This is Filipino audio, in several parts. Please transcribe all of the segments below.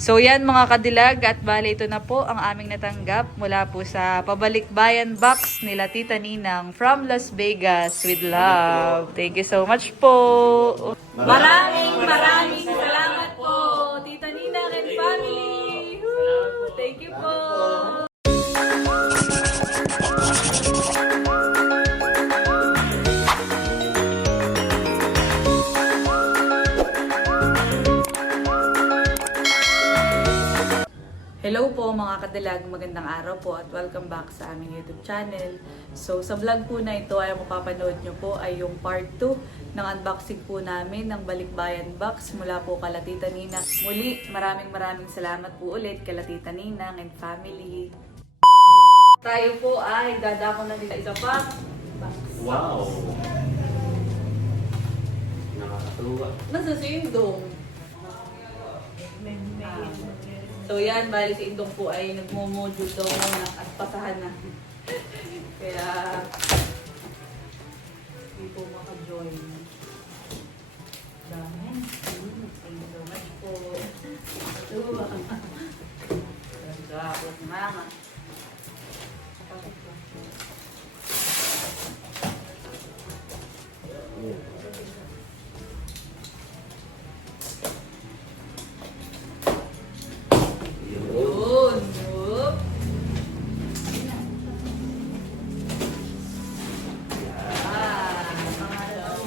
So yan mga kadilag at bale ito na po ang aming natanggap mula po sa Pabalikbayan Box nila Tita Ninang from Las Vegas with love. Thank you so much po. Maraming salamat po Tita Ninang and family. Woo! Thank you po. Hello po mga kadilag, magandang araw po at welcome back sa aming YouTube channel. So sa vlog po na ito ay mapapanood nyo po ay yung part 2 ng unboxing po namin ng Balikbayan Box mula po kala Tita Ninang. Muli, maraming salamat po ulit kala Tita Ninang and family. Tayo po ay dadako na nila isa pa box. Wow! Nakakatuwa. Nasa si Indong. So yan, bali si Indong po ay nagmo-module daw muna at pasahan na. Kaya hindi po maka-join. Dami. Thank you so much po. Gagawin ni Mama. Yun. Whoop.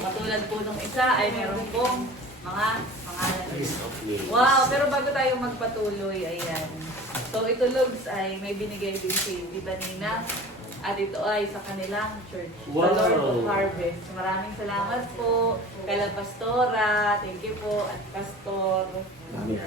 Katulad po nung isa ay meron pong mga pangalan. Wow, pero bago tayo magpatuloy, ayan. So ito Lugs ay may binigay din si Tita Nina at ito ay sa kanilang church. Wow. Sa Lord of Harvest. Maraming salamat po kay Pastora. Thank you po at Pastor.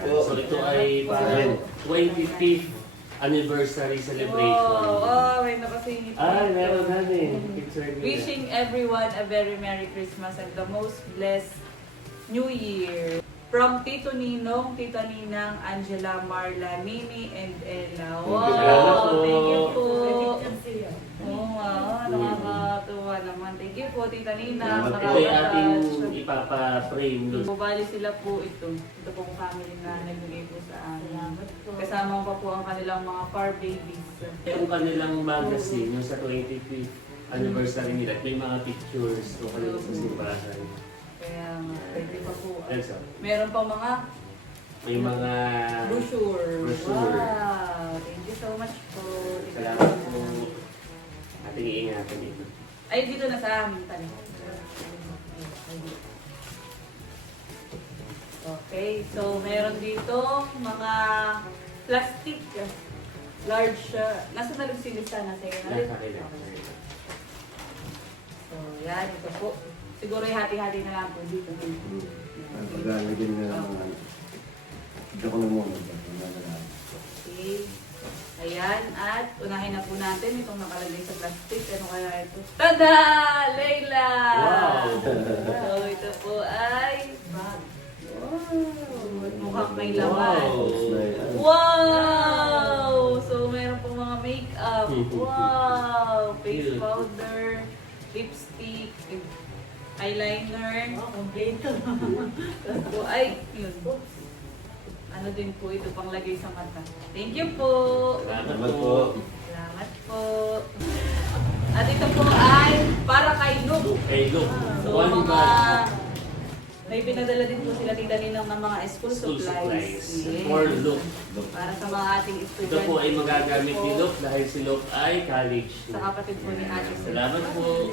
So ito ay parang 25th anniversary celebration. Wow, may nakasingit. Ay, meron natin. Picture nila. Wishing everyone a very Merry Christmas and the most blessed New Year. From Tito Ninong, Tita Ninang, Angela, Marla, Mimi, and Ella. Wow, thank you po. Oh, wow, nakakatuwa naman. Thank you po, Tita Ninang. Ito ay ating ipapa-frame. Bali sila po ito. Ito pong family na nagbigay po sa amin. Kasama pa po ang kanilang mga far babies. Yung kanilang magazine, yung sa 25th anniversary nila, may mga pictures ng kanilang simbahan. Kaya pwede pa po. That's all. Meron pa mga May mga... brochure. Brochure. Wow! Thank you so much po. Salamat po. Ating iingatan dito. Ay, dito na sa amin tali. Okay, so meron dito mga plastic. Large, nasa nalagsilista na sa Nasa akin. So, yan, ito po. Siguro yung hati-hati na lang po dito. Paglalagyan na lang mga dito ko na muna. Okay. Ayan, at unahin na po natin itong nakalagay sa plastic. Ano kaya ito? Tada! Layla! Wow! So, ito po ay bag. Wow! Mukhang may laman. Wow! So, meron po mga makeup. Wow! Face powder, lipstick, eyeliner. Kompleto. Tapos po ay, yun. Ano din po ito pang lagay sa mata. Thank you po! Salamat po. Salamat po! At ito po ay para kay Luke. Hey, look. So, One mga... bag. May pinadala din po sila Tita Ninang ng mga school School supplies. supplies. For Luke. Para sa mga ating Ito estudyante. po ay magagamit ni Luke dahil si Luke ay college Sa na. kapatid po ni Ate. Salamat po.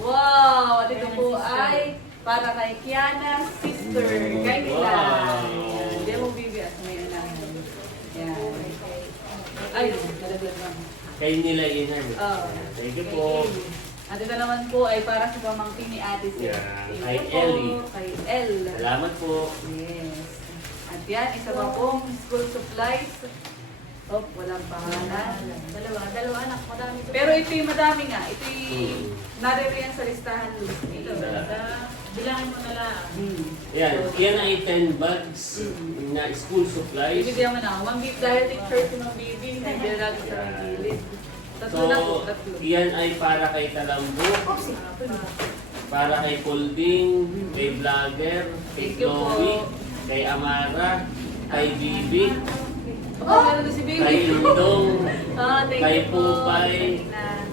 Wow! At ito po ay para kay Kiana, sister. Kay nila. Wow. Hindi mo bibias. May anak. Yan. Ay, nalaglag lang. Kay nila inan. Oh. Thank you po. At ito naman po ay para sa pamangkin ni Ate Sir. Yeah, Thank kay you po, Ellie. Kay El. Salamat po. Yes. At yan, isa pa pong school supplies. Oh, walang pangalan. Dalawa anak, madami to. Pero ito yung madami nga. Ito yung naririyan sa listahan list. Ito, bilangin mo na lang. Yan, yan ay 10 bags na school supplies. Ibigyan mo na. One bit dahil picture ko ng baby. Hindi lang sa may gilid. Tatlo na po, So, tatlo. yan ay para kay Talambo, para kay Pulding, kay Vlogger, kay Thank you po. Chloe, kay Amara, kay kay Bibi, Oh, meron na si kay Baby. Lundong, Oh, thank kay you po. Pupay,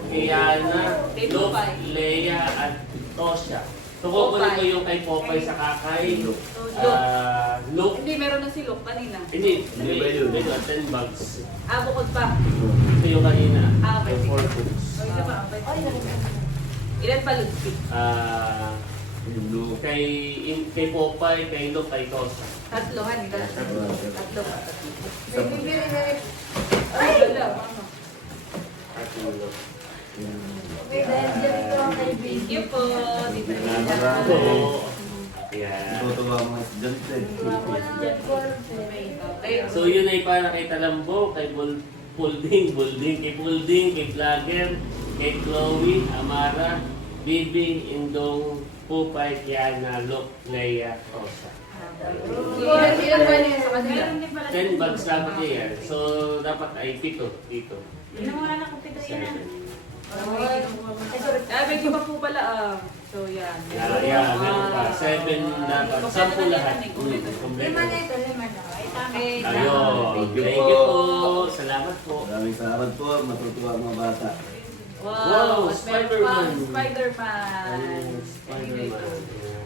kay Ana, Kay Luke, Pupay. Leia, at Tosya. So kukunin ko Popeye. yung kay Popeye sa kakay. Luke. Luke. Hindi, meron na si Luke kanina. Hindi, Hindi ba yun? May 10 bucks. Bukod pa. Ito yung kanina. Okay, Yung sige. 4 books. Oh, isa pa. Ilan pa, Luke? Kay Popeye, kay Luke, kay Tosya. Tatlo, hani. Tatlo. Tatlo. Ay! Wala, mama. At yung Luke. Thank you po. Dito rin siya. Ito. Ayan. Natutuwa mga estudyante. Okay. So yun ay para kay Talambo, kay Pulding, kay Pulding, kay Vlogger, kay Chloe, Amara, Bibi, Indong, Pupay, Kiana, Luke, Leia, Rosa. Ilan ba niya sa kanila? 10 bags dapat niya yan. So dapat ay pito. Hindi naman anak ko pito yan. 7. May iba po pala. So, yan. Yeah, meron pa. 7 dapat. 10 lahat. Kompleto. Kompleto. Okay. Ayun. Thank you po. Salamat po. Maraming salamat po. Matutuwa ang mga bata. Wow, At meron Spider-Man. pang Spider-Man. Ayun, Spider-Man.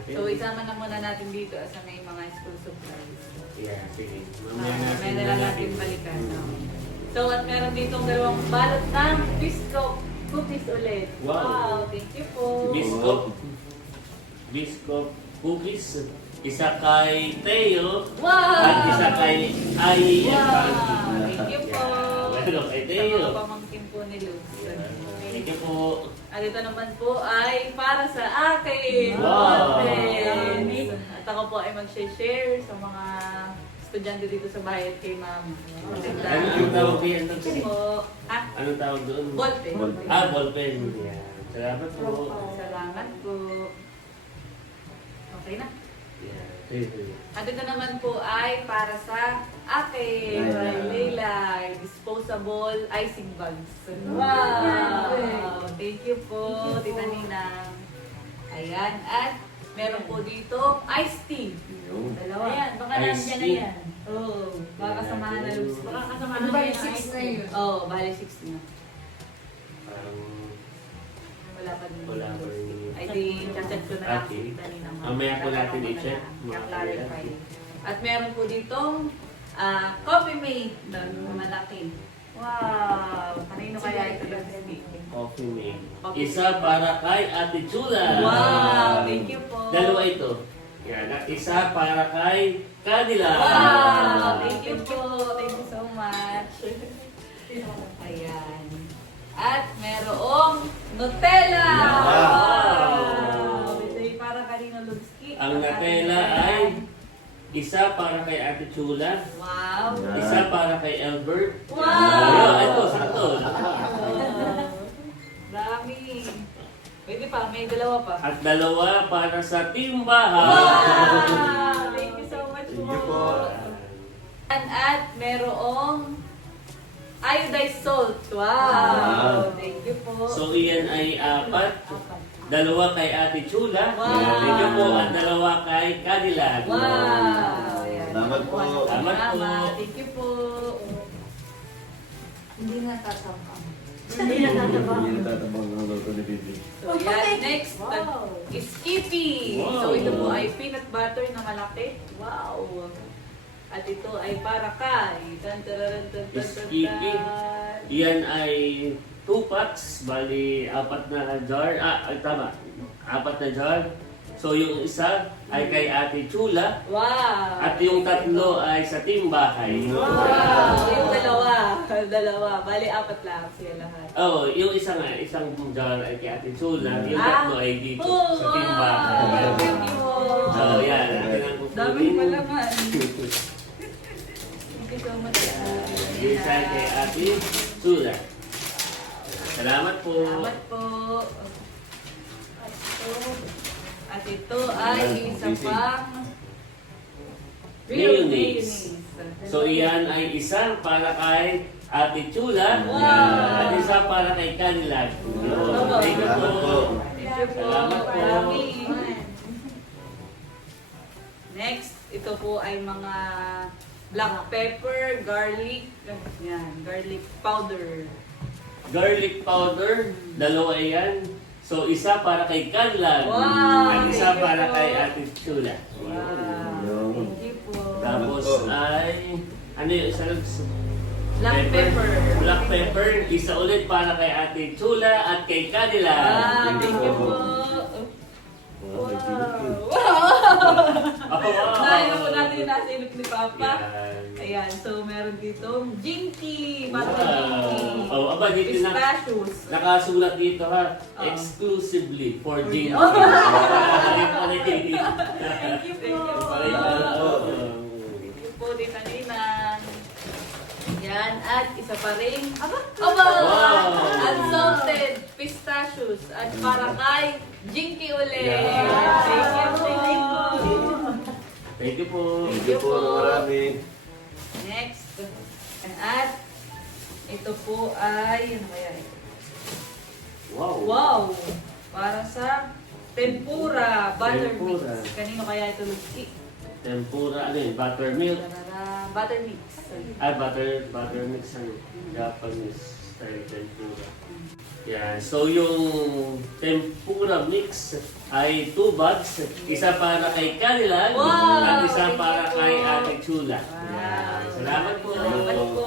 So, isama na muna natin dito sa may mga school supplies. Yeah, sige. May Mamaya na lang natin balikan. No? So, at meron ditong dalawang balot ng biscuit cookies ulit. Wow. Thank you po. Biscuit cookies. Isa kay Teo. Wow! At isa kay Ai. Wow! Thank you po. Bueno, kay Sa Teo. mga pamangkin po ni Luz. Thank you po. At ito naman po ay para sa akin. Wow! Friends. At ako po ay mag-share sa mga estudyante dito sa bahay at kay ma'am. Anong tawag kay ano? Po. Anong tawag doon? Ballpen. Ballpen. Yeah. Salamat po. Salamat po. Okay na. Yeah. Thank you. At ito naman po ay para sa akin, Layla, disposable icing bags. Wow! Thank you po, Tita Ninang. Ayan, at meron po dito iced tea. Dalawa. Ayan, baka Iced nandiyan na tea. yan. Oh, baka kasamahan na looks. Baka kasama Ano na ba yan yung ang 6 ice na cream. yun? Oh, bali 60 na. Parang Wala pa din. wala pa rin. Ay di, chat ko na lang Okay. si Tita Ninang. Mamaya po natin i-check, mga clarify. kapatid. At meron po ditong coffee mate na malaki. Wow! Kanino kaya ito lang Coffee mate. Coffee Isa para kay Ate Chula. Wow! Thank you po. Dalawa ito. Yan. At isa para kay Kadila. Wow! Thank you po. Thank you so much. Ayan. At merong Nutella! Wow! Ito yung para kanino Lubski. Ang Nutella ay isa para kay Ate Chula. Wow! Isa para kay Albert. Wow! Ayun, ito, sakto. Dami. Pwede pa, may dalawa pa. At dalawa para sa timbahan. Wow! Thank you so much Thank you po. At merong iodized salt. Wow! Wow. Thank you po. So iyan ay 4. Dalawa kay Ate Chula. Wow. Thank you po. At dalawa kay Cadillac. Wow! Ayan. Salamat po. Salamat po. Thank you po. Hindi na tatamang. Hindi na tatabang. Hindi natatabang ng loto ni Bibi. So, yan. Next, Wow. is Skippy. Wow. So, ito po ay peanut butter na malaki. Wow! At ito ay para kay Skippy. Iyan ay 2 packs. Bali, 4 na jar. Ay, tama. 4 na jar. So, yung isa ay kay Ate Chula. Wow! At yung 3 ay sa timbahay. Wow! Yung dalawa. Bali, 4 lang siya lahat. Oh, yung isa nga, isang jar ay kay Ate Chula. Yung Ah. 3 ay dito Oh, sa timbahay. wow! Thank you po. So, yan. Atin ang Dami kukunin. pala man. Thank you so much. Yung isa ay kay Ate Chula. Salamat po. Salamat po. At ito ay isa pang real Mayonnaise. mayonnaise. So, iyan ay isa para kay Ate Chula. Wow. At isa para kay Cadillac. Wow. Thank you Salamat po. po. Thank you po. Salamat po. Marami. Next, ito po ay mga Black pepper, garlic, yan, garlic powder. Garlic powder, dalawa yan. So, isa para kay Carla. Wow, At isa thank you para po. kay Ate Chula. Wow, thank you po. Tapos ay, ano yung isa lang? Black pepper. Black pepper, isa ulit para kay Ate Chula at kay Carla. Wow, thank you po. Wow, may Philippine. Ako, wow. Dahil po natin yung nasa ilok ni Papa. Yan. Ayan, so meron dito Jinky, para Wow. kay Jinky. Oh, aba, dito na. Pistachios. Nakasulat dito ha, Oo. exclusively for Jane. Oh. Thank Thank you po. Thank you po, Tita Ninang. Yan, at isa pa rin. Aba! Wow. Unsalted pistachios. At para kay Jinky ulit. Yeah. Thank you po. Thank you po. Thank you po ng marami. Next. At ito po ay, ano kaya ito? Wow. Wow! Para sa tempura, butter Tempura. mix. Kanino kaya ito, Lucy? Tempura, ano yun? Buttermilk. Butter mix. Ah, buttermix ang Japanese style tempura. Yan. So yung tempura mix ay 2 bags. Isa para kay Kanilan Wow! at isa Thank para you po. kay Ate Chula. Wow. Yan. Salamat po. Salamat po.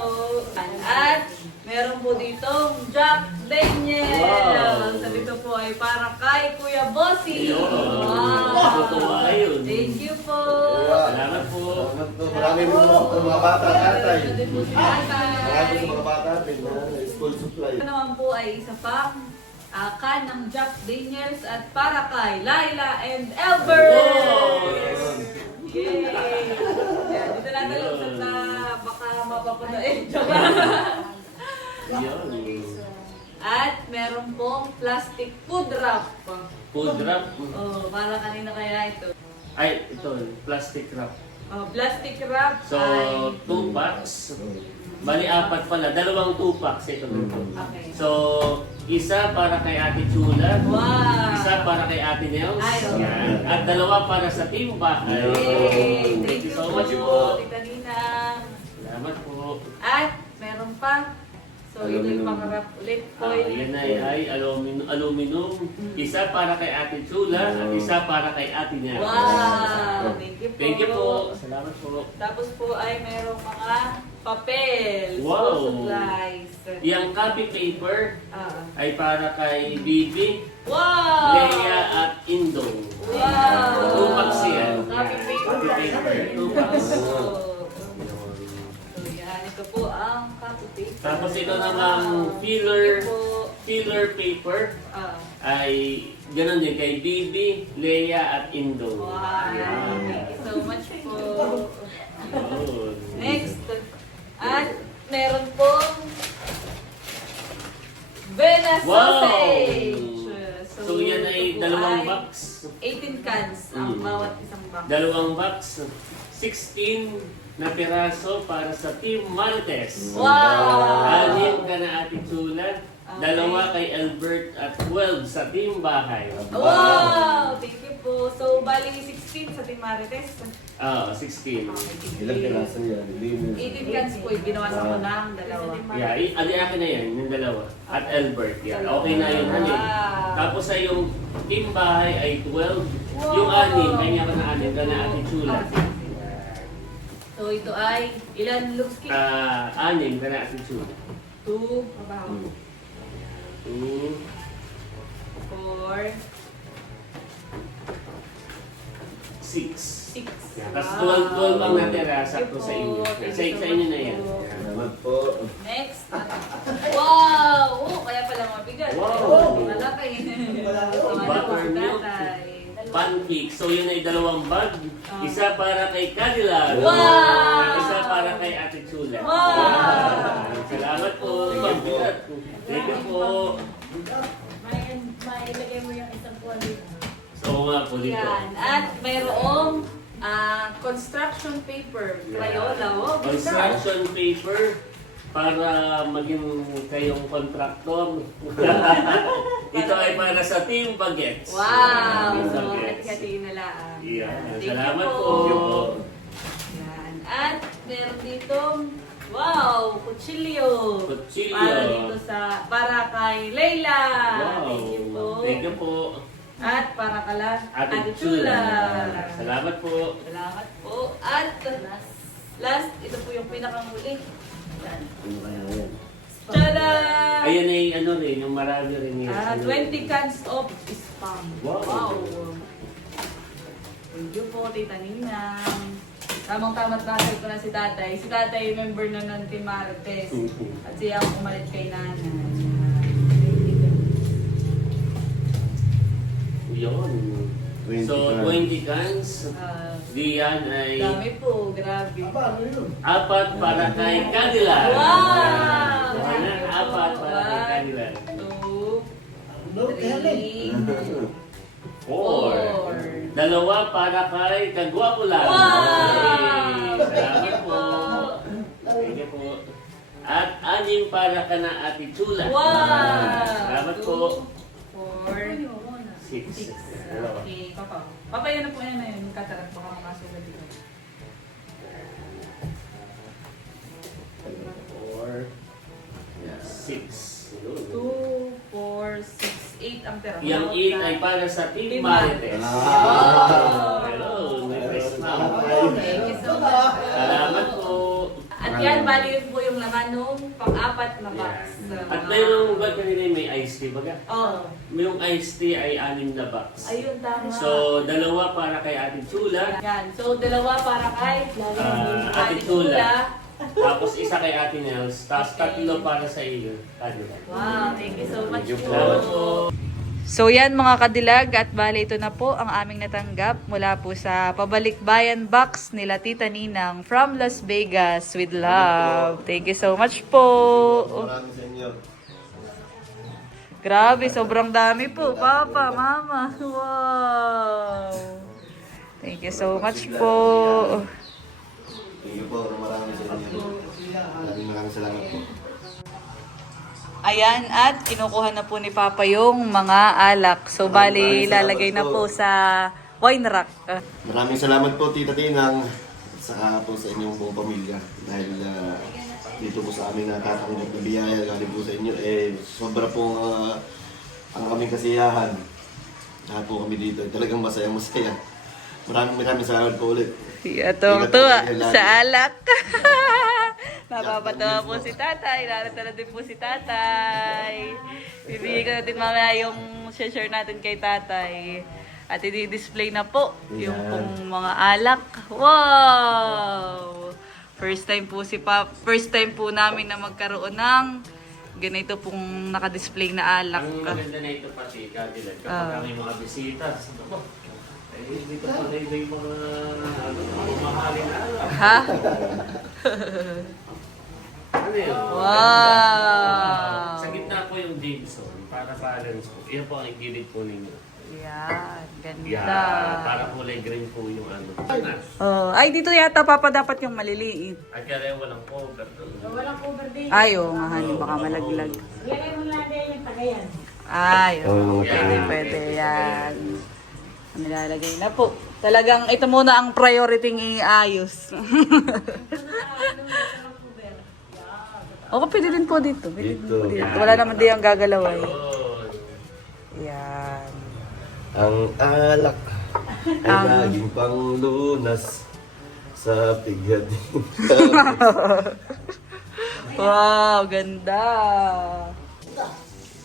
At meron po ditong Jack Daniel. Wow. Sabi ko po ay para kay Kuya Bossy. Yun. Wow. Natutuwa yun. Thank you po. Salamat po. Salamat po. Marami mo mga bata tatay. Meron din po si Marami tatay. sa mga bata natin na school supply. Ito naman po ay isa pang kan ng Jack Daniels at para kay Laila and Albert. Wow, yes. Yay! Yan, dito natin lang sa baka mapapunain. Yun. At meron pong plastic food wrap. Food wrap. Oh, para kanina kaya ito. Ay, ito. Plastic wrap. Oh, plastic wrap So, ay... 2 packs. Bali, 4 pala. Dalawang 2 packs ito. Okay. So, isa para kay Ate Chula. Wow! Isa para kay Ate Nels. Ay, okay. Yan. At dalawa para sa team bahay. Yay! Thank Thank you you so po, much po. Tita Ninang. Salamat po. At meron pa. So, ito yung pangarap ulit. Foil. Yan ay aluminum. Isa para kay Ate Chula at isa para kay Ate Nels. Wow! Thank you po. Thank you po. Salamat po. Tapos po ay merong mga papel. Wow. School supplies. Yung copy paper Ah. ay para kay Bibi, Wow! Leia at Indong. Wow! 2 packs yan. Copy paper. Copy paper. 2 packs. So, yan. Ito po ang copy paper. Tapos ito namang filler Thank you po. filler paper Ah. ay ganoon din kay Bibi, Leia at Indong. Wow! Ayan. Thank you so much po. Yun. Next. At meron pong Vena Wow! sausage. So yan ay ito po dalawang ay box. 18 cans ang Mm. bawat isang box. Dalawang box. 16 na piraso para sa Team Marites. Wow! 6 ka na Ate Chula. Okay. 2 kay Albert at 12 sa Team Bahay. Wow! Thank you po. So, bali 16 sa Team Marites. 16. Ilang piraso yan? 18 cans po, ginawasan ko ng dalawa. Yeah, adi akin na yan, yung 2. At Albert, yan. Okay na yun, honey. Wow. Tapos ay yung Team Bahay ay 12. Wow. Yung 6, kanya ka na 6 ka na Ate Chula. So, ito ay ilan looks cake? 6 ka na Ate Chula. 2, 2, 4, 6. 6. Tapos 12 ang natira, sakto sa inyo. Sa inyo na yan. Salamat po. Next. Wow! Oh, kaya pala mabigat. Wow. Malaki. Buttermilk. Pancake. So yun ay 2 bag. Isa para kay Kanila. Wow! At isa para kay Ate Chula. Wow! Salamat po. Thank you po. Thank you po. Mailagay mo yung isang kuwan dito. So nga po dito. Yan. At mayroong construction paper. Crayola. Oh, ganda. Construction paper para maging kayong kontraktor. Ito ay para sa Team Bagets. Wow! Team So, Bagets. hati-hatiin na lang. Yeah. Thank you Salamat po. po. Yan. At meron ditong, wow, kutsilyo. Kutsilyo. Para kay Layla. Wow. Thank you po. Thank you po. At para kala Ate Ate Chula. Salamat po. Salamat po. At last, ito po yung pinakamuli. Yan. Ano kaya yan? Tada! Ayan ay ano rin, yung marami rin yun. 20 cans of spam. Wow. Thank you po, Tita Ninang. Tamang-tamat bakit ko na si tatay. Si tatay member na ng Team Marites. At siya ang umalit kay nanay. Yun. 20 So, cans. 20 cans. Diyan ay Dami po, grabe. apat para kay Kanila. Wow! Apat para kay Kanila. 2, 3, 4. Dalawa para kay Kagwapo lang. Wow! Salamat po. Thank you po. At 6 para ka na Ate Chula. Wow! Salamat po. 4, 6. 6. Okay, Papa. Papa, yan na po yan na yun. Katarat, baka makasulat dito. 6. 2, 4, 6, 8 ang tira. Yung 8 ay para sa Team Team Marites. Ah. Hello, may press na. Thank you so much. Salamat po. At yan, bali yun po yung laman nung pang-apat na box. At mayroong ba kanina may iced tea baga? Oh, Yung iced tea ay 6 na box. ayun, tama. So, dalawa para kay Ate Chula. Yan. So, dalawa para kay Ate Chula. Tapos isa kay Ate Nels. Tapos tatlo para sa iyo. Kanila. Wow, thank you so much Salamat po. So yan mga kadilag at bali ito na po ang aming natanggap mula po sa Pabalikbayan Box nila Tita Ninang from Las Vegas with love. Thank you so much po. Maraming sa inyo. Grabe, sobrang dami po, Papa, Mama. Wow. Thank you so much po. Thank you po. Maraming sa inyo. Maraming salamat po. Ayan, at kinukuha na po ni Papa yung mga alak. So bali, lalagay na po sa wine rack. Maraming salamat po, Tita Tinang, at saka po sa inyong buong pamilya. Dahil dito po sa amin natatanggap ng biyaya galing po sa inyo, sobra pong ang aming kasiyahan. Lahat po kami dito, talagang masaya. Maraming salamat po ulit. Itong tuwa sa alak. Mapapatawa po si tatay. Lalata din po si tatay. Bibigyan ko natin mamaya yung share natin kay tatay. At i-display na po yung pong mga alak. Wow! First time po namin na magkaroon ng ganito pong nakadisplay na alak. Ang maganda na ito pati, Kadilag, kapag may mga bisita, hindi ko pa rin yung mga mahalin na alak. Ha? Ano yun? Wow! Sa gitna po yung Jameson, para balance po. Yan po ang igilid po ninyo. Yan, ganda. Yeah, para kulay green po yung ano. Oh, ay, dito yata papa dapat yung maliliit. At kaya walang cover doon. Walang cover din. Ay, oo nga, honey, baka malaglag. Lagay mo lang din yung tagayan. Ay, Oo, pwede yan. Nilalagay na po. Talagang ito muna ang priority iayos. Oo, pwede din po dito. Pwede din po dito. Wala naman din ang gagalaway. Yan. Ang alak ay laging panglunas sa pigading. Wow, ganda.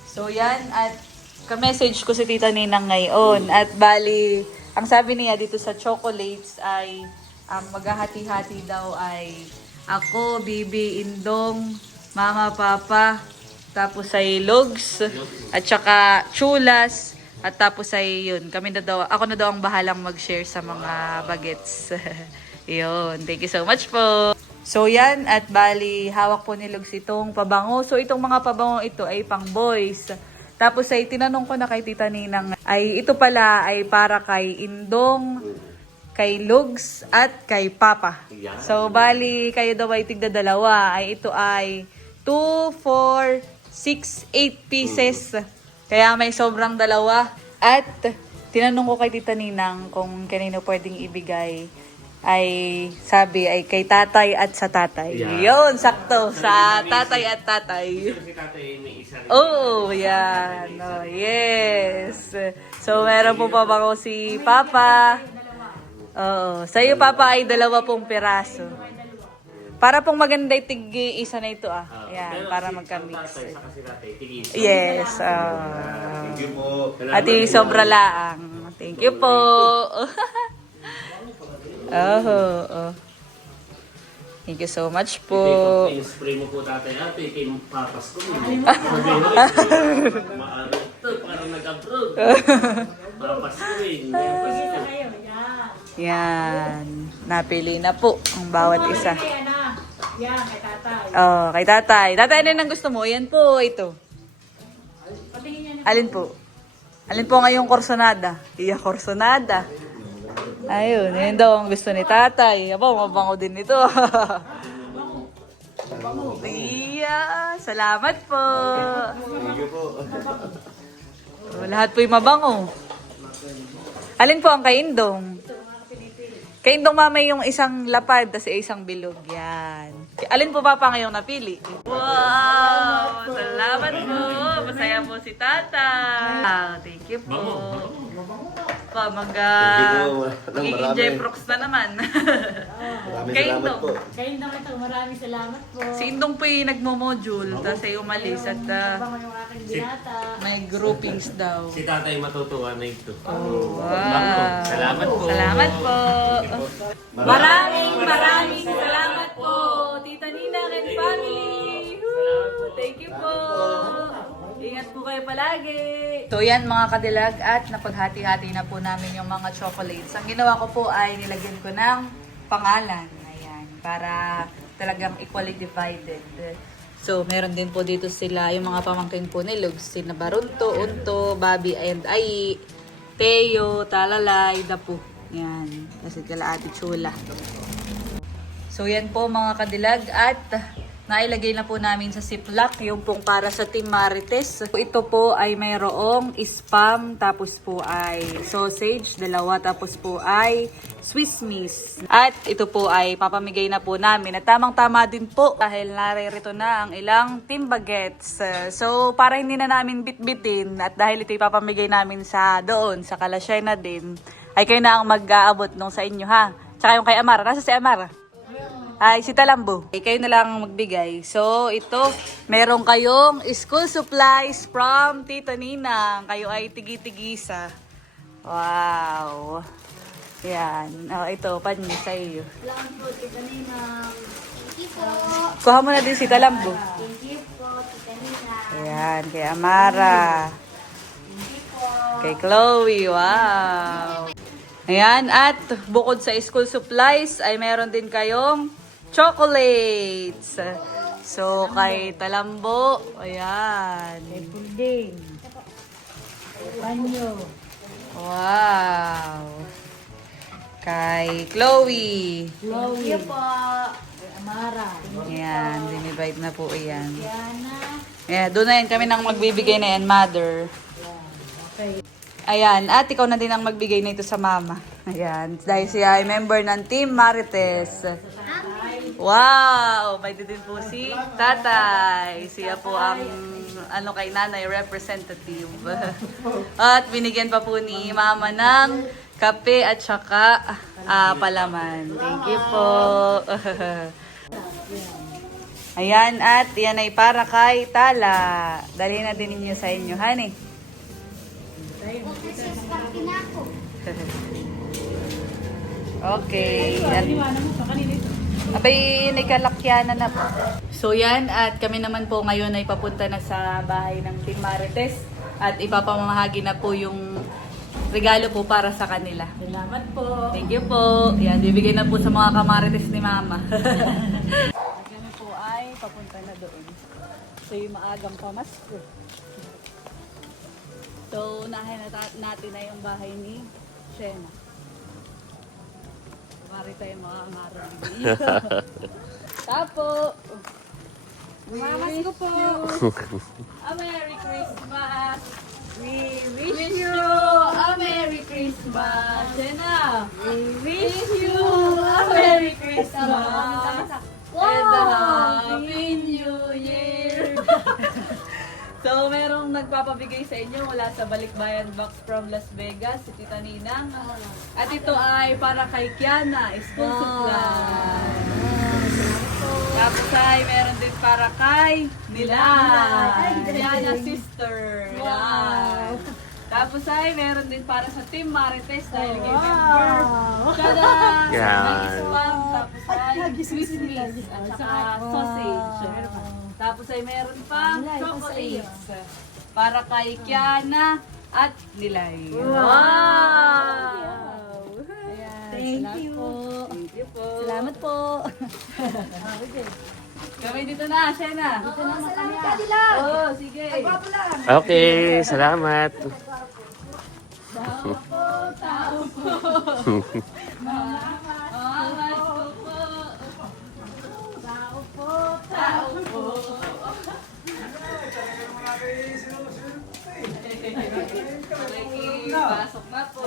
So yan, at ka-message ko si Tita Ninang ngayon. At bali, ang sabi niya dito sa chocolates ay ang maghahati-hati daw ay ako, Bibi, Indong, Mama, Papa, tapos ay Logs, at saka Chulas, at tapos ay yun, kami na daw, ako na daw ang bahalang mag-share sa mga bagets. Yun, thank you so much po. So yan, at bali, hawak po ni Logs itong pabango. So itong mga pabango ito ay pang boys. Tapos ay tinanong ko na kay Tita Ninang, ay ito pala ay para kay Indong, kay Logs, at kay Papa. So bali, kayo daw ay tigda dalawa. Ay ito ay 2, 4, 6, 8 pieces. Kaya may sobrang dalawa. At tinanong ko kay Tita Ninang kung kanino pwedeng ibigay. ay sabi ay kay tatay at sa tatay. Yeah. Yun, sakto. Sa tatay at tatay. Kasi tatay may isa rin. Oh, yan. Oh, yes. So, meron po pa ba ko si Papa? Oo. Sa'yo, Papa, ay 2 piraso. Para pong maganda tig-isa na ito, Ayan, para magka-mix. Tatay, saka si tatay, tigisa. Yes. Thank you po. Ati, sobra laang. Thank you po. Oh. Thank you so much po. Spray mo po tatay ate, kay papas ko. Maano ito, parang nag-abroad. Papas ko rin. Kita kayo, yan. Yan. Napili na po ang bawat isa. Kay anak. Yan, kay tatay. Oh, kay tatay. Tatay, ano ang gusto mo? Yan po, ito. Patingin niya na. Alin po? Alin po ngayong korsonada? Iya, korsonada. Ayun, yun daw ang gusto ni tatay. Aba, mabango din ito. Iya, salamat po. Thank you po. Lahat po'y mabango. Alin po ang kaindong? Kaindong mamay yung isang lapad, tas isang bilog. Yan. Alin po papa ngayong napili? Wow! Salamat po! Masaya po si tatay. Thank you po. Pa, mag-enjoy prox na naman. Maraming salamat po. Kayo naman ito, maraming salamat po. Si Indong po'y nagmo-module, tas ay umalis at Bango yung aking binata. may groupings daw. Si tatay matutuwa na ito. Wow! Salamat po. Salamat po. Maraming salamat po, Tita Nina and family. Woo! Thank you po. Ingat po kayo palagi. So yan mga kadilag at napaghati-hati na po namin yung mga chocolates. Ang ginawa ko po ay nilagyan ko ng pangalan. Ayan, para talagang equally divided. So meron din po dito sila yung mga pamangkin po ni Lugs. Sina Barunto, Unto, Bobby and Ai, Teo, Talalay, Dapu. Yan. Kasi kala Ate Chula. So yan po mga kadilag at nailagay na po namin sa Ziploc yung pong para sa Team Marites. Ito po ay mayroong spam, tapos po ay sausage, 2, tapos po ay Swiss miss. At ito po ay papamigay na po namin. At tamang-tama din po dahil naririto na ang ilang Team Bagets. So para hindi na namin bitbitin at dahil ito ipapamigay namin sa doon, sa Kalasyaina din, ay kayo na ang mag-aabot nung sa inyo ha. Tsaka yung kay Amara. Nasa si Amara? Ay, si Talambo. Okay, kayo na lang magbigay. So, ito, meron kayong school supplies from Tita Ninang. Kayo ay tigi-tigisa. Wow. Yan. Oh, ito, panyo sa iyo. Salamat po, Tita Ninang. Thank you po. Kuha mo na din si Talambo. Thank you po, Tita Nina. Ayan, kay Amara. Thank you po. Kay Chloe, wow. Ayan, at bukod sa school supplies, ay meron din kayong chocolates. So, kay Talambo, ayan. Pulding. Panyo. Wow. Kay Chloe. Thank you po. Kay Amara. Ayan, dinivide na po yan. Diana. Ayan, doon na yan kami nang magbibigay na yan, mother. Okay. Ayan, at ikaw na din ang magbigay na ito sa mama. Ayan, dahil siya ay member ng Team Marites. Wow! May din po si tatay. Siya po ang kay nanay representative. At binigyan pa po ni mama ng kape at saka palaman. Thank you po. Ayan, at yan ay para kay Tala. Dalhin na din ninyo sa inyo, honey. Okay, sis, kaki na ako. Okay. At Iwanan mo pa kanina ito. abay, nagkalakyanan na po. So yan, at kami naman po ngayon ay papunta na sa bahay ng Team Marites at ipapamahagi na po yung regalo po para sa kanila. Salamat po. Thank you po. Yan, bibigay na po sa mga kamarites ni Mama. At kami po ay papunta na doon. So yung maagang pamasko. So unahin na natin na yung bahay ni Shena. Mari tayo mga amarang. Tapo! Mamas ko po! A Merry Christmas! We wish you a Merry Christmas. Jenna, we wish you a Merry Christmas. And a Happy New Year. So, merong nagpapabigay sa inyo mula sa Balikbayan Box from Las Vegas, si Tita Ninang. At ito ay para kay Kiana, school supply. Tapos ay meron din para kay Nilay, Kiana sister. Yan. Tapos ay meron din para sa Team Marites dahil kay member. Tada! Yan. Nag-spam. Tapos ay Swiss Miss at saka sausage. Tapos ay meron pang chocolates para kay Kiana at Nilay. Wow! Thank you. Thank you po. Salamat po. Kami dito na, Shena. Dito na, Salamat ka nila. Oh, sige. Okay, salamat. Tao po. Mamas ko po. Tao po. Tao po. Pasok na po.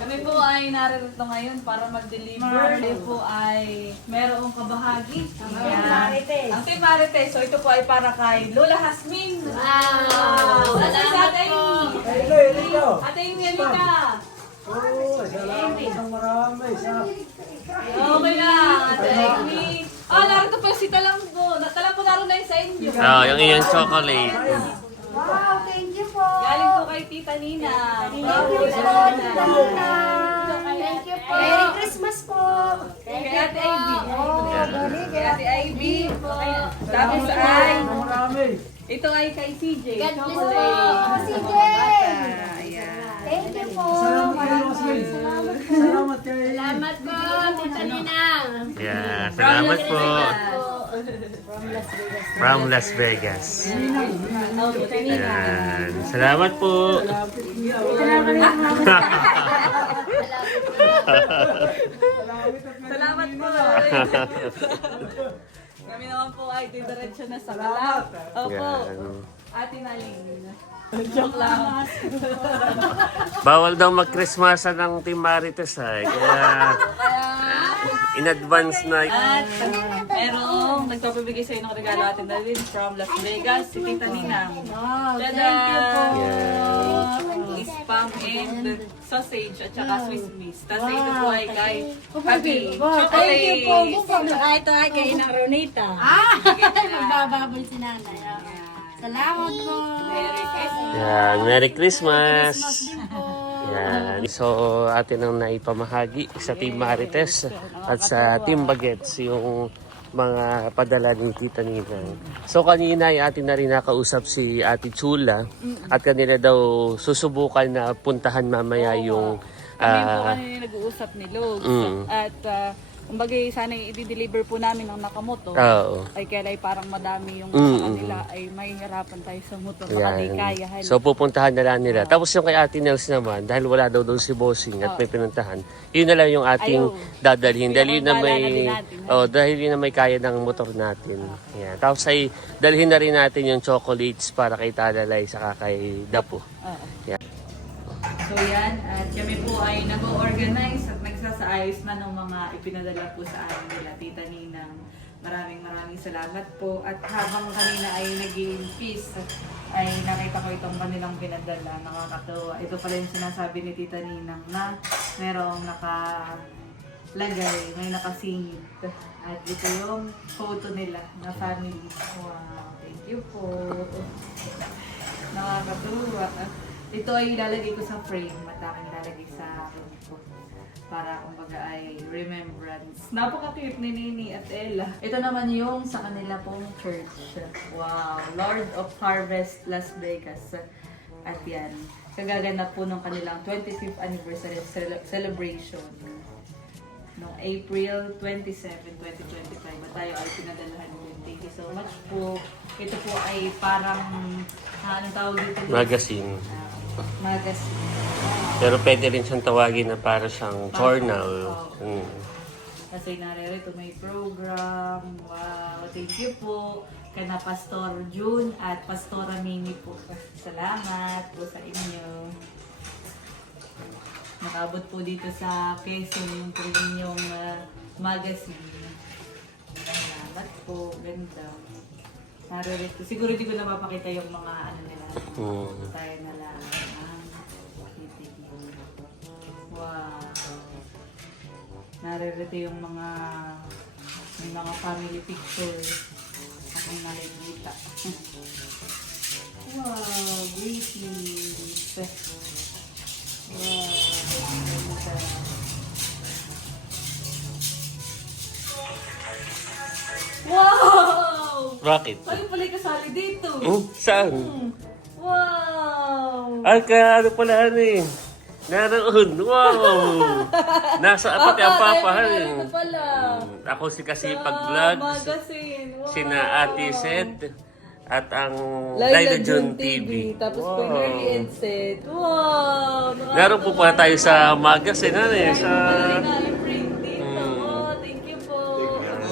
Kami po ay naririto ngayon para mag-deliver. Kami po ay merong kabahagi. Ayan. Ang Team Marites. So ito po ay para kay Lola Hasmin. Wow! Asa si Ate Amy? Ate Amy, halika. Okay na, Ate Amy. Narito po si Talambo. Talambo naroon na yun sa inyo. Yung iyong chocolate. Wow, thank you po. Galing po kay Tita Nina. Thank you po, Tita Nina. Thank you po. Merry Christmas po. Kay Ate Ivy. Galing. Kay Ate Ivy. Tapos ay, ito ay kay CJ. God bless po, Chocolate. CJ. Ayan. Thank you po. Salamat po, Tita Nina. Yeah, salamat po. From Las Vegas. Yan. Salamat po. Salamat po. Kami naman po ay didiretso na sa galap. Opo. Yan. Ate Naling. Joke lang. Bawal daw mag-Christmasan ng Team Marites ay. Kaya in advance na. At merong nagpapabigay sa inyo ng regalo Ate Naling from Las Vegas, si Tita Ninang. Tada! Thank you po. Spam and sausage at saka Swiss Miss. Tapos ito po ay kay Happy Thank you po. Chocolate. Ito ay kay Inang Ronita. Magbababoy si nanay. Salamat po. Merry Christmas. Yan. Merry Christmas. Yan. So, atin ang naipamahagi sa Team Marites at sa Team Bagets yung mga padala ni Tita Ninang. So, kanina ay atin na rin nakausap si Ate Chula at kanila daw susubukan na puntahan mamaya yung Kami po kanina nag-uusap ni Logs. At kumbaga sana i-deliver po namin ng nakamoto. Oo. Ay kaya ay parang madami yung kanila ay may hirapan tayo sa motor. Baka di kaya. So pupuntahan na lang nila. Tapos yung kay Ate Nels naman, dahil wala daw doon si Bossing at may pinuntahan, yun na lang yung ating dadalhin. Dahil yun na may, dahil yun na may kaya ng motor natin. Yan. Tapos ay dalhin na rin natin yung chocolates para kay Talalay saka kay Dapo. Yan. So yan, at kami po ay nag-organize at nagsasaayos na ng mga ipinadala po sa amin nila Tita Ninang. Maraming salamat po. At habang kanina ay nag-i-feast, ay nakita ko itong kanilang pinadala. Nakakatawa. Ito pala yung sinasabi ni Tita Ninang na merong nakalagay, may nakasingit. At ito yung photo nila na family. Wow, thank you po. Nakakatuwa. Ito ay ilalagay ko sa frame at aking ilalagay sa room ko para kumbaga ay remembrance. Napaka-cute ni Nini at Ella. Ito naman yung sa kanila pong church. Wow! Lord of Harvest Las Vegas. At yan. Kagaganap po ng kanilang 25th anniversary celebration. Noong April 27, 2025. At tayo ay pinadalahan din. Thank you so much po. Ito po ay parang, anong tawag dito? Magazine. Magazine. Pero pwede rin siyang tawagin na para siyang journal. Kasi naririto may program. Wow, thank you po. kana Pastor June at Pastora Mimi po. Salamat po sa inyo. Nakabot po dito sa Quezon yung po yung magazine. Salamat po. Ganda. Naririto. Siguro di ko na mapakita yung mga ano nila. Tayo na lang. Wow. Naririto yung mga may mga family pictures. Akong nakikita. Wow, greetings. Wow, ganda. Wow! Bakit? Ay, pala kasali dito. Saan? Wow! Ay, kaya ano pala ano eh. Naroon. Wow! Nasa pati ang papahan. Ito pala. Ako si Kasipag Vlogs. Magazine. Wow. Sina Ate Sed. At ang Laila Laila June June TV. TV. Tapos po yung Early and Set. Wow! Naroon po pala tayo sa magazine. Ano eh? Sa... print dito. Oh, thank you po.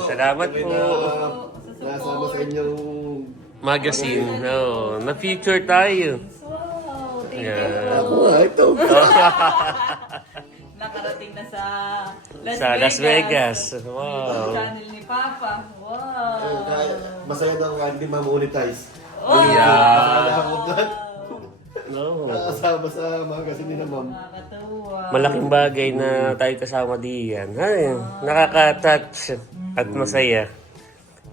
Salamat Kami po. na nasama sa inyong Magazine. No, na-feature tayo. Wow! Thank you Yeah. po. ito. Nakarating na sa Las Vegas. Wow. Yung channel ni Papa. Wow! Masaya daw nga hindi ma-monetize. Yeah. No. Nakasama sa magazine nila, ma'am. Nakakatuwa. Malaking bagay na tayo kasama diyan. Ay, nakaka-touch at masaya.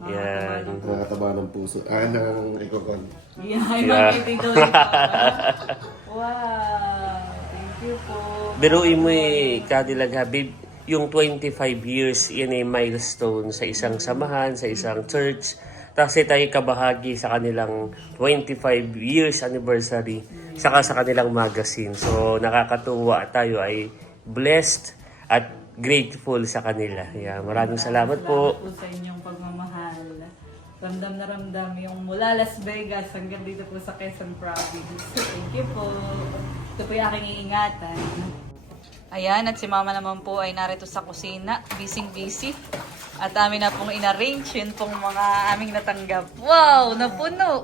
Yan. Nakakataba ng puso. Ng ikokon. Yeah, Yeah. marketing daw ni Papa. Wow! Thank you po. Biruin mo eh, Kadilag Habib, yung 25 years, yan ay milestone sa isang samahan, sa isang church. Kasi tayo kabahagi sa kanilang 25 years anniversary, saka sa kanilang magazine. So nakakatuwa, tayo ay blessed at grateful sa kanila. Yeah, maraming salamat po. Salamat po sa inyong pagmamahal. Ramdam na ramdam yung mula Las Vegas hanggang dito po sa Quezon Province. Thank you po. Ito po yung aking iingatan. Ayan, at si Mama naman po ay narito sa kusina. Busy. At amin na pong inarrange yun pong mga aming natanggap. Wow, napuno!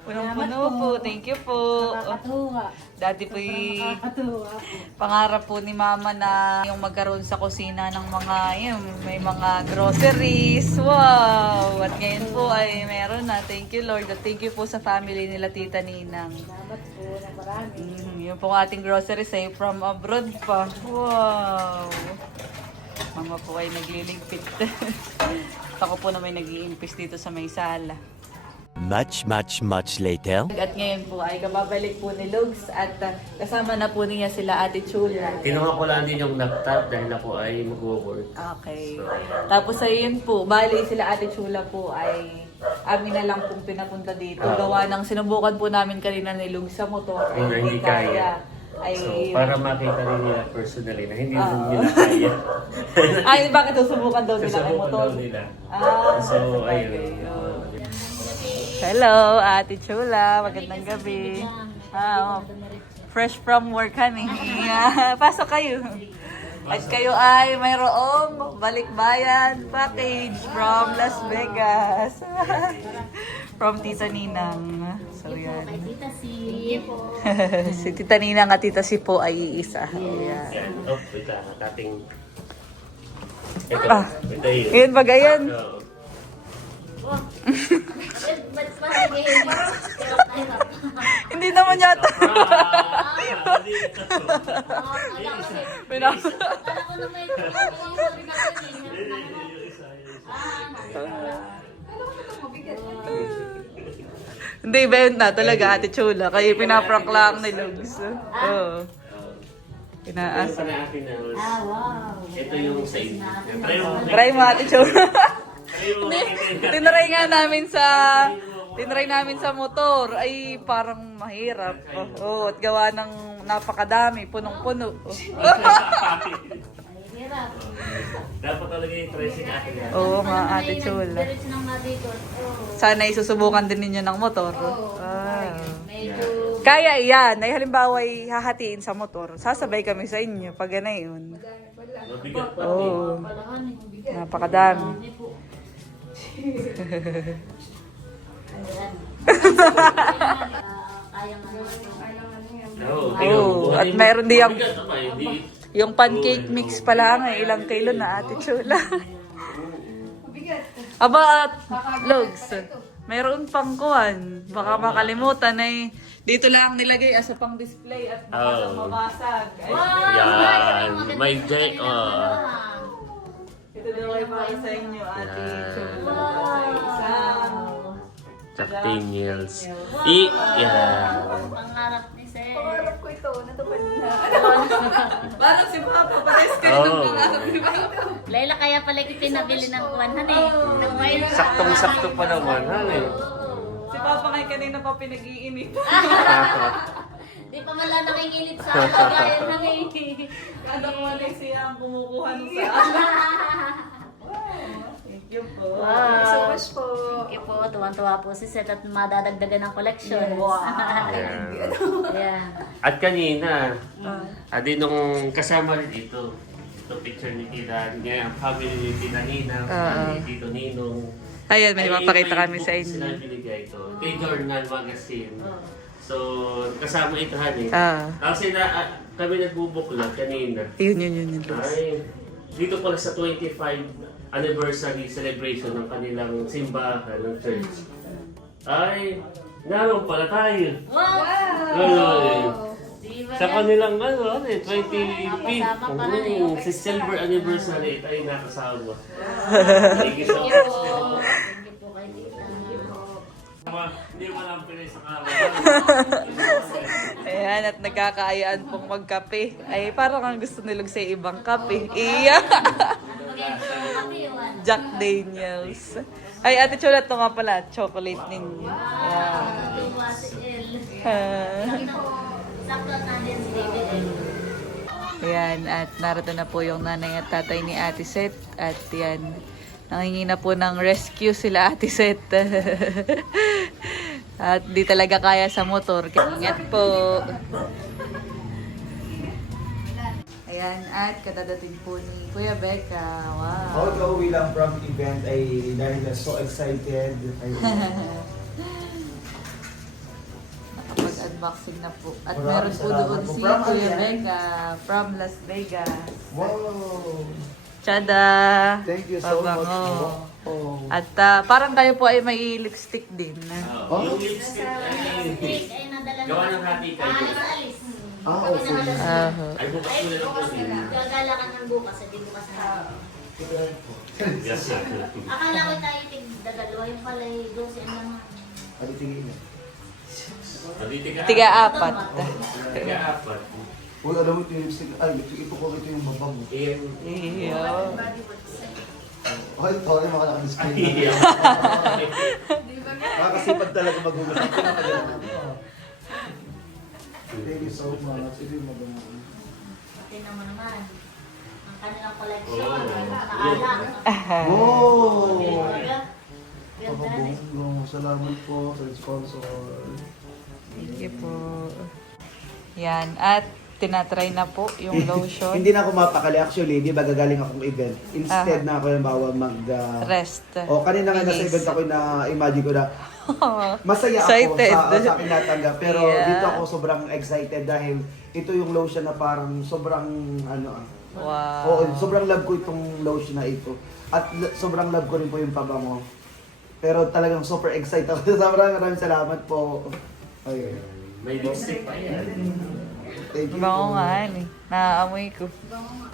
Punong-puno po. Thank you po. Nakakatuwa. Dati po Nakakatuwa. pangarap po ni Mama na yung magkaroon sa kusina ng mga, yun, may mga groceries. Wow! At ngayon po ay meron na. Thank you, Lord. At thank you po sa family nila Tita Ninang. Salamat po na marami. Yung pong ating groceries ay from abroad pa. Wow! Mama po ay nagliligpit. Ako po na may nag-iimpis dito sa may sala. Much later. At ngayon po ay kababalik po ni Lugs at kasama na po niya sila Ate Chula. Kinuha ko lang din yung laptop dahil ako ay mag-work. Okay. Tapos ayun po, bali sila Ate Chula po ay amin na lang pong pinapunta dito. Gawa ng sinubukan po namin kanina ni Lugs sa motor. Na hindi kaya. Ay, So, para makita rin nila personally na hindi rin nila kaya. ay, bakit susubukan daw nila ang Susubukan motor? daw nila. Ah, So, sabagay. ayun. Oh. Hello, Ate Chula. Magandang gabi. Fresh from work, honey. Pasok kayo. At kayo ay mayroong balikbayan package from Las Vegas. From Tita Ninang. So, yan. Tita si po. Si Tita Ninang at Tita Si po ay iisa. Ayan. Yan. Oh, wait lang. Ating... Ito. Ah. Ito yun. Ayan, bagayan. Oo. Hindi naman yata. Pinas- Hindi, bent na talaga, Ate Chula. Kaya pinaprank lang ni Lugs. Oo. Pinaas. Ito na atin na. Wow. Ito yung sa inyo. Try mo. Try mo, Ate Chula. Try mo. Tinry nga namin sa... Tinry namin sa motor. Ay, parang mahirap. Oo, at gawa ng napakadami. Punong-puno. Hirap. Dapat talaga yung try si atin. Oo nga, Ate Chula. Diretso ng nabikot. Sana isusubukan din ninyo ng motor. Ah. Medyo Kaya yan, ay halimbawa ay hahatiin sa motor. Sasabay kami sa inyo pag ganayon. Mabigat pa. Oo. palahan yung bigat. Napakadami. Hindi po. Kaya nga Oh, at meron din yung- Mabigat pa, hindi. Yung pancake mix pa lang, ilang kilo na Ate Chula. Aba, at Logs, meron pang kuhan. Baka makalimutan ay dito lang nilagay as a pang display at baka lang mabasag. Ay, Yan. May deck. ito daw ay para sa inyo, Ate Yan. Chula. Isang Jack Daniels. Yan. pangarap ni Sir. pangarap ko ito, natupad na. Parang si Papa, pares ka rin ng Oh. pangarap ni Papa. Layla, kaya pala kita nabili ng kuwanhan eh. Ng mayroon. Saktong-sakto pa naman. Si Papa ngay kanina pa pinag-iinit. Di pa wala nakingilit sa lagayan ng eh. Kada ko wala siya ang kumukuha nung sa akin. Thank you po. Thank you so much po. Thank you po. Tuwang-tuwa po si Seth at madadagdagan ng collection. Wow. Yan. Ayan. At kanina, adi nung kasama rin ito picture ni Tita, ngayon, family ni Tita Nina, ni Tito Ninong. Ayan, may Ay, mapakita may kami book sa inyo. Sila binigay ito. Kay Journal Magazine. So, kasama ito, honey. Kasi kami nagbubuklat kanina. Yun. Ay, dito pala sa 25 anniversary celebration ng kanilang simbahan ng church. Ay, naroon pala tayo. Wow! Ay, Di ba sa yan? kanilang 25th, Kasama pala eh. si silver anniversary tayo nakasama. Thank you so Thank you much. po. Thank you po kay Tita. Hindi mo lang pinay sa camera. Ayan, at nagkakaayaan pong magkape. Ay, parang ang gusto nilang sa ibang kape. Iya! Jack Daniels. Ay, Ate Chula, ito nga pala, chocolate ninyo. Ayan. Natuwa si El. Ah. Sakto at nandiyan si David eh. Ayan, at narito na po yung nanay at tatay ni Ate Seth. At yan, nangingi na po ng rescue sila Ate Seth. At di talaga kaya sa motor. Ingat po. Ayan, at kadadating po ni Kuya Becca. Wow. Kauwi lang from event ay dahil na so excited. Ay, Nakapag-unboxing na po. At Maraming meron po salamat doon po. si From Kuya Alyan. Becca from Las Vegas. wow! Tada! Thank you so much Pabango. po. Oh. At parang kayo po ay may lipstick din. Yung lipstick ay Steak ay nadala gawa ng hati kayo. Alis. Okay. Ay bukas mo na lang po din. Gagala ka ng bukas, hindi bukas na. Yes, sir. Akala ko tayo tigdadalawa, yung pala ay 12 ang naman. Ano tingin niya? Tiga-apat. Tiga-apat. Uy, alam mo ito yung lipstick. Ay, ito ko ito yung babang mo. Iyo. Ay, sorry mga naka-display Ay, na. Nakakasipag talaga magulat. Thank you so much. Ito yung mabango. Tingnan mo naman. Ang kanilang collection. Oh. Naala. Wow! Ganda. Ganda eh. Pakabonggo. Salamat po sa sponsor. Thank you po. Yan. At tinatry na po yung lotion. Hindi na ako mapakali. Actually, di ba gagaling akong event. Instead na ako yung bawa Rest. o kanina nga nasa Finish. event ako na imagine ko na masaya ako Excited. sa aking natanggap. Pero Yeah. dito ako sobrang excited dahil ito yung lotion na parang sobrang Wow. oo, sobrang love ko itong lotion na ito. At sobrang love ko rin po yung pabango. Pero talagang super excited ako. Maraming salamat po. Ay, May lipstick pa yan. thank you Bango po. nga eh. Naaamoy ko.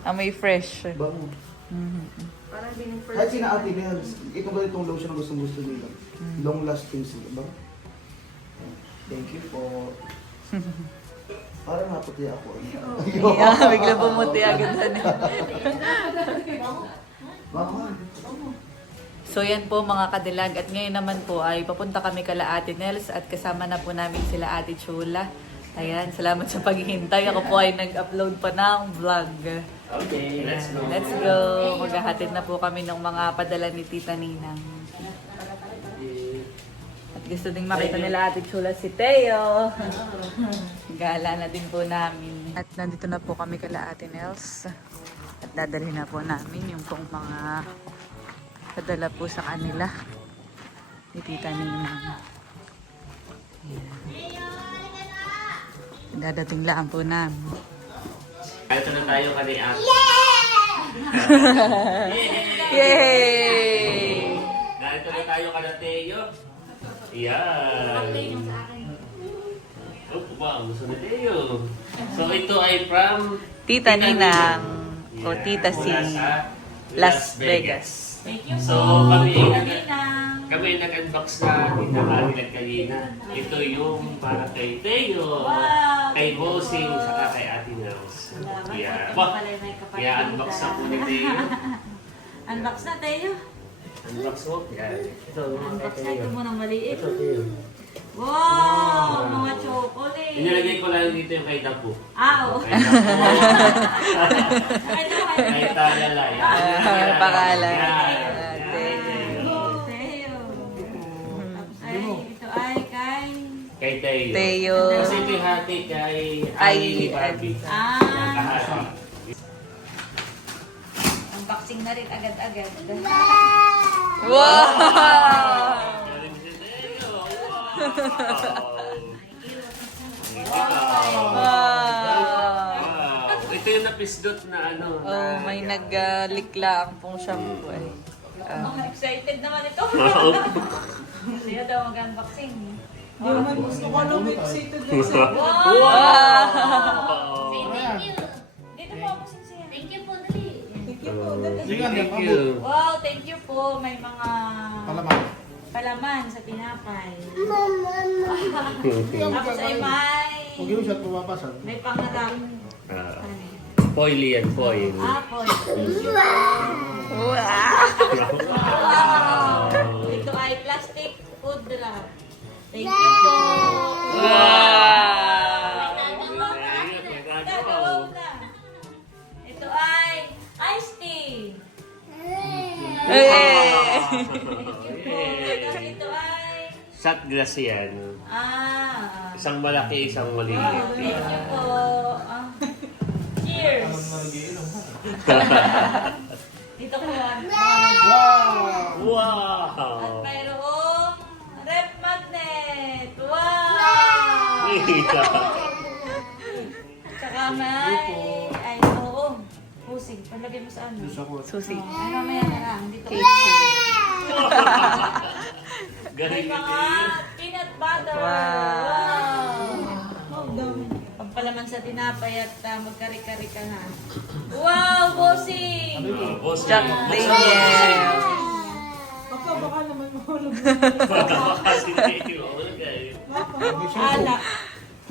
Amoy fresh. Bango. Mhm. Kahit sina ate nila, ito ba itong lotion na gustong gusto nila? Long lasting sila ba? Thank you po. Parang naputi ako. Yeah, bigla pumuti agad na Mama. So yan po mga kadilag at ngayon naman po ay papunta kami kala Ate Nels at kasama na po namin sila Ate Chula. Ayan, salamat sa paghihintay. Ako po ay nag-upload pa ng vlog. Okay, let's go. Let's go. Maghahatid na po kami ng mga padala ni Tita Ninang. At gusto ding makita nila Ate Chula si Teo. Gala na din po namin. At nandito na po kami kala Ate Nels. At dadalhin na po namin yung pong mga padala po sa kanila. ni Tita Ninang. Ayan. Dadating lang po namin. Ito na tayo kani Ate. Yay! Ito na tayo kani Teo. Yan. Oh, wow, gusto ni Teo. So ito ay from Tita Ninang o Yeah, Tita C. mula sa Las Vegas. So kami nag-unbox na tinakalilag kanina. Ito yung para kay Teo, kay Bossing, saka kay Ate Nels. Yeah. Wah, kaya unbox na po ni Teo. Unbox na tayo. Unbox mo? Yan. Ito, Unbox na ito muna maliit. Ito, Teo. Wow! Mga chocolate. Inilagay ko lang dito yung kay Dapo. Oo. Kay Dapo. Ito, Kay Talalay. Pangalan. Teo. Tapos ay, ito ay kay... Kay Teo. Teo. Kasi ito yung hati kay Ay, Ani ni Barbie. Yan, Ah! kahati. Unboxing na rin agad-agad. Wow! Galing si Teo. Wow! Wow. Ito yung napisdot na ano. Oh, may nag-likla ang pong shampoo eh. Excited naman ito. Sino daw mag-unboxing? Gusto ko lang excited na isa. Wow! Dito po ako sincere. Thank you po, dali. Thank you po. Dali. Thank you. Wow, thank you po. May mga Palaman. palaman sa tinapay. Hindi ako Tapos ay gagawin. Huwag yung siya pumapasan. may pangarap. Foil yan, foil. Apple. Wow! Wow! Ito ay plastic food wrap. Thank you po. Wow! Gagawin na. Ito ay iced tea. Hey! Tapos ito ay Shot glass yan. Isang malaki, isang maliit. thank you po. Cheers. Dito po. Wow! At Wow! mayroong rep magnet. Wow! Tsaka may, ay, oo. Pusing. Palagay mo sa ano? Gusto ko. Susi. Ay, mamaya na lang. Dito. May Galing ni mga Teo. peanut butter. Wow. Pampalaman sa tinapay at magkari-kari ka na. Wow, bossing! Boss, Jack Daniel. Papa, baka naman mahulog. baka si Teo. Okay. Alak.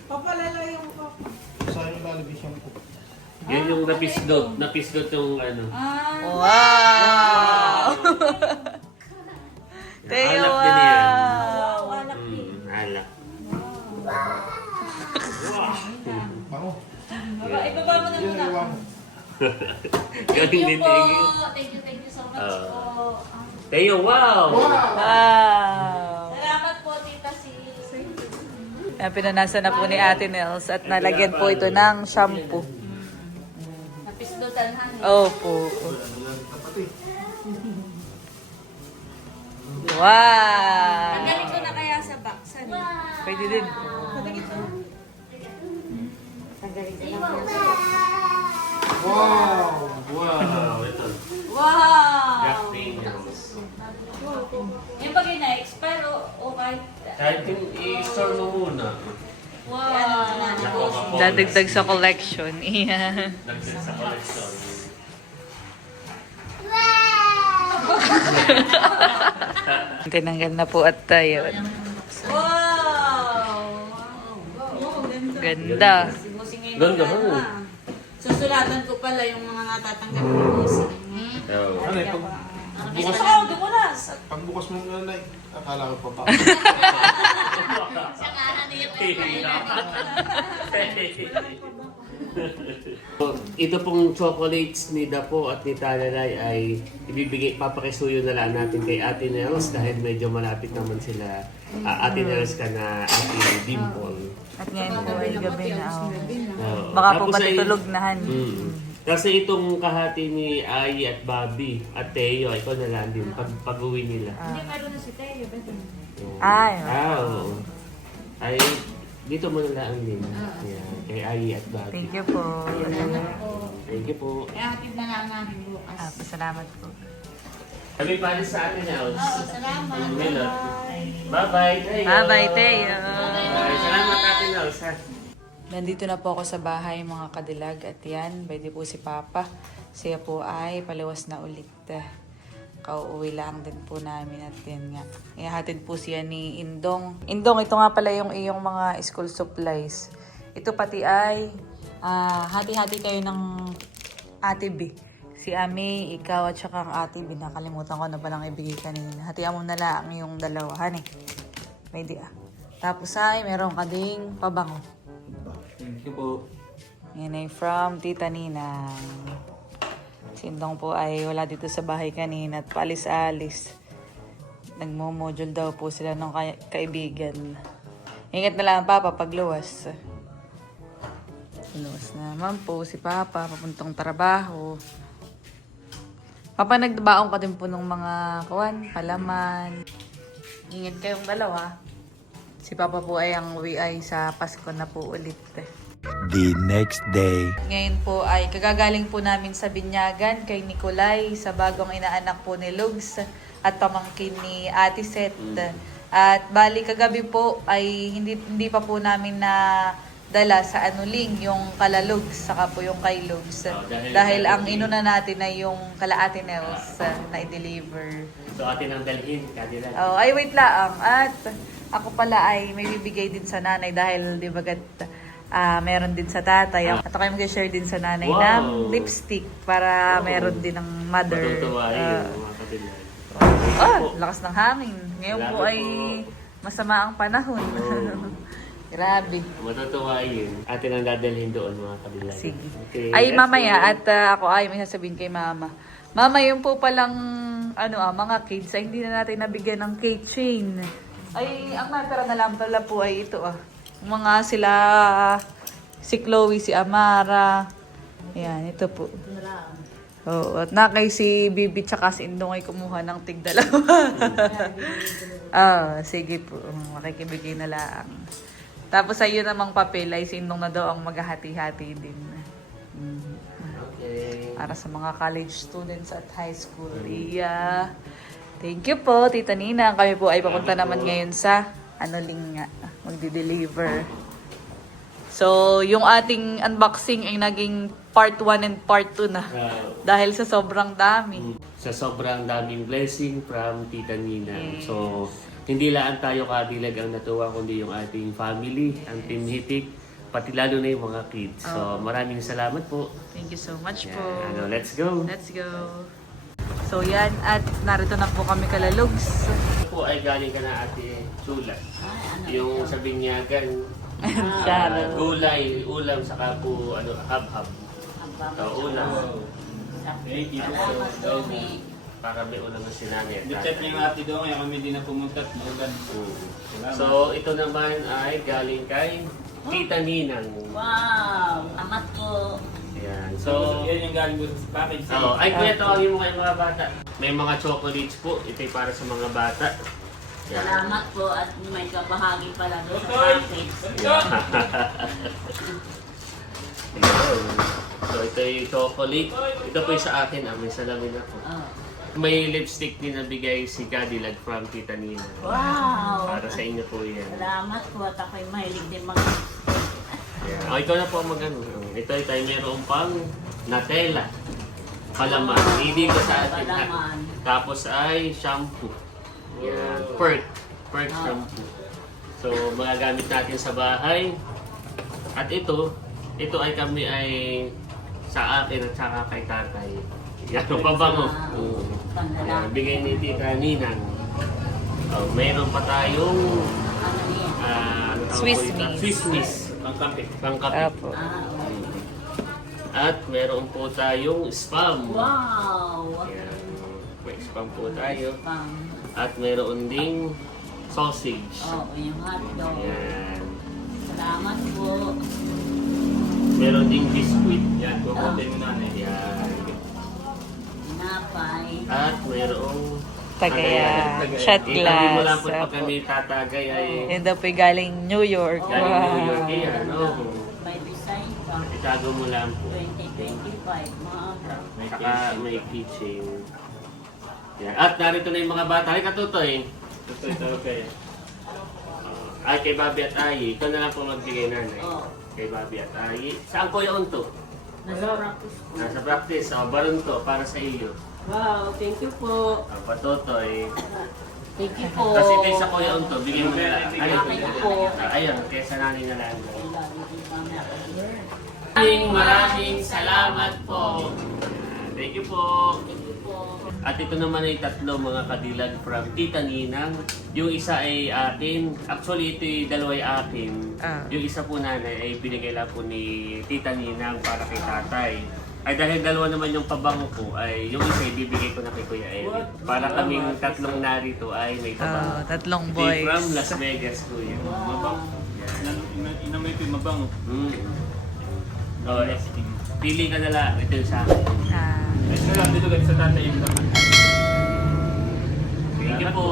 Papa, lalayo mo, Papa. Sayang lalabis yan po. Yan yung napisdot yung ano. Wow! Teo, Alak din yan. Wow, alak din. Alak. Pango. Ibaba mo na Yan, muna. iwan mo. Galing din po. Teo. Thank you so much Ah. po. Teo, wow! Wow! Salamat po, Tita C. Pinanasa na po ni Ate Nels at nalagyan po ito ng shampoo. Napisdutan ha. Opo. Wow! Tanggalin ko na kaya sa box. Ano? Pwede din. Tanggalin ko na kaya sa box. Wow! Wow! Ito. Wow! Jack Daniels. Yung pag na-expire o kahit... Kahit yung i-store mo muna. Wow! Dadagdag sa collection. Iyan. Dagdag sa collection. Tinanggal na po at tayo. Wow! Ganda. Si Bossing ngayon Ganda, magkano, oh. ah. Susulatan ko pala yung mga natatanggap ng Bossing. Oh. Ano eh, Bukas ako, dumulas. pagbukas mo nga na akala ko pa pa. Ito pong chocolates ni Dapo at ni Talalay ay ibibigay, papakisuyo na lang natin kay Ate Nels dahil medyo malapit naman sila. Ate Nels ka na Ate Dimple. At ngayon po ay gabi na. Oh. Oo. Baka po Tapos ay- matutulog na han. Kasi itong kahati ni Ai at Bobby at Teo, ikaw na lang din pag-uwi nila. Hindi, meron na si Teo. Ay, Oo. Ay, dito mo na lang din. Yan, kay Ai at Bobby. thank you po. Thank you po. Kaya hatid na lang namin bukas. Pasalamat po. Kami pa rin sa akin, House. Salamat. Bye-bye, Teo. Bye-bye, Teo. Bye. Salamat, Ate House, ha? Nandito na po ako sa bahay mga kadilag at yan, pwede po si Papa. Siya po ay paliwas na ulit. Kauuwi lang din po namin at yan nga. Ihatid po siya ni Indong. Indong, ito nga pala yung iyong mga school supplies. Ito pati ay hati-hati kayo ng Ate B. Si Ami, ikaw at saka ang Ate B. Nakalimutan ko na palang ibigay kanina. Hatian mo na lang yung dalawa. Pwede ah. Tapos ay meron ka ding pabango. Thank you po. Yan ay from Tita Ninang. Sindong po ay wala dito sa bahay kanina at paalis-alis. Nagmo-module daw po sila ng kaibigan. Ingat na lang Papa pag luwas. Luwas naman po si Papa papuntang trabaho. Papa, nagdabaong ka din po ng mga palaman. Ingat kayong dalawa. Si Papa po ay ang uwi ay sa Pasko na po ulit. The next day. Ngayon po ay kagagaling po namin sa Binyagan kay Nicolay sa bagong inaanak po ni Lugs at pamangkin ni Ate Seth. At bali kagabi po ay hindi pa po namin na dala sa anuling yung kalalugs saka po yung kay Lugs. Dahil ang inuna natin ay yung kala Ate Nels na i-deliver. So, atin ang dalhin, Cadillac. Oh, ay wait lang. At ako pala ay may bibigay din sa nanay dahil di bagat meron din sa tatay. At ako ay mag-share din sa nanay ng lipstick para meron din ng mother. Matutuwa yun, mga Cadillac. Lakas ng hangin. Ngayon po Salamat ay po. masama ang panahon. Grabe. Matutuwa yun. Atin ang dadalhin doon, mga Cadillac. Sige. Okay, Ay let's mamaya go. at ako ay may sasabihin kay Mama. Mama, yung po palang mga kids ay hindi na natin nabigyan ng keychain. Ay, ang natira na lang pala po ay ito Mga sila, si Chloe, si Amara. Ayan, ito po. Oo, at nakay si Bibi tsaka si Indong ay kumuha ng tig-dalawa. Sige po. Makikibigay na lang. Tapos ayun namang papel ay si Indong na daw ang maghahati-hati din. Okay. Para sa mga college students at high school. Iya. Thank you po, Tita Nina. Kami po ay papunta naman ngayon sa nga, magdi-deliver. So, yung ating unboxing ay naging part 1 and part 2 na. Dahil sa sobrang dami. Sa sobrang daming blessing from Tita Nina. Yes. So, hindi lang tayo Cadillac ang natuwa, kundi yung ating family, ang Team Hitik, pati lalo na yung mga kids. So, maraming salamat po. Thank you so much po. Yan, let's go. Let's go. So, yan. At narito na po kami kalalugs. Ito po ay galing ka na Ate Chula. Yung sa Binyagan, gulay, ulam, saka po hab-hab. Ulam. Thank you. Para may ulam na sinami. Chat niyo yung ate doon, kaya kami din na pumunta at Morgan. So, ito naman ay galing kay Tita Ninang. Wow! Amat ko. Ayan. So, So, yan yung galing doon sa package. ay kuya, tawagin mo kayo mga bata. May mga chocolates po. Ito'y para sa mga bata. Yan. Salamat po at may kabahagi pala doon sa package. Ayan. So, ito'y chocolate. Ito po yung sa akin. May salamin ako. May lipstick din na bigay si Cadillac from Tita Nina. Wow! Para sa inyo po yan. Salamat po at ako'y mahilig din mag... Ayan. Ikaw na po mag-ano. Ito ay tayo meron pang Nutella. Palaman. Hindi ko sa atin. Palaman. Tapos ay shampoo. Yan. Perk shampoo. So, magagamit natin sa bahay. At ito ay kami ay sa akin at saka kay tatay. Yan, pabango. Yan, bigay ni Tita Ninang. Mayroon pa tayong Swiss miss. Swiss miss. Pangkape. Pangkape. Apo. At meron po tayong spam. Wow! Yan. May spam po tayo. Pang... At meron ding sausage. yung hotdog. Yan. Salamat po. Meron ding biscuit. Yan, kukutin mo nanay. Yan. Napay. At mayroong Tagayan. Tagayan. Shot Itabi mo lang glass. po pag kami tatagay ay Yan daw po yung galing New York. galing New York. Yan, May design pa. Itago mo lang po. 2025. Maaga. May Saka case. may kitchen. Yan. At narito na yung mga bata. Ay, katutoy. Ito, okay. Ay, kay Bobby at Ayi. Ito na lang po magbigay nanay. Oo. Kay Bobby at Ayi. Saan ko yung to? Nasa practice po. Nasa practice. Baron to para sa iyo. Wow, thank you po. Patotoy. Thank you po. Kasi kay sa Kuya Unto, bigyan mo na. Thank you po. Ayun, kaysa nanay na lang. Maraming salamat po. Thank you po. At ito naman ay tatlo mga kadilag from Tita Ninang. Yung isa ay akin. Actually, ito yung dalawa ay akin. Yung isa po nanay ay binigay lang po ni Tita Ninang para kay tatay. Ay dahil dalawa naman yung pabango ko, ay yung isa ibibigay ko na kay Kuya Eric. Para kaming tatlong narito ay may pabango. Tatlong Ito boys. from Las Vegas, Kuya. Mabang. Inamoy ko yung mabango. Oh, pili ka na lang. Ito yung sa akin. Ito lang, dito sa tatay yung laman. Thank you po.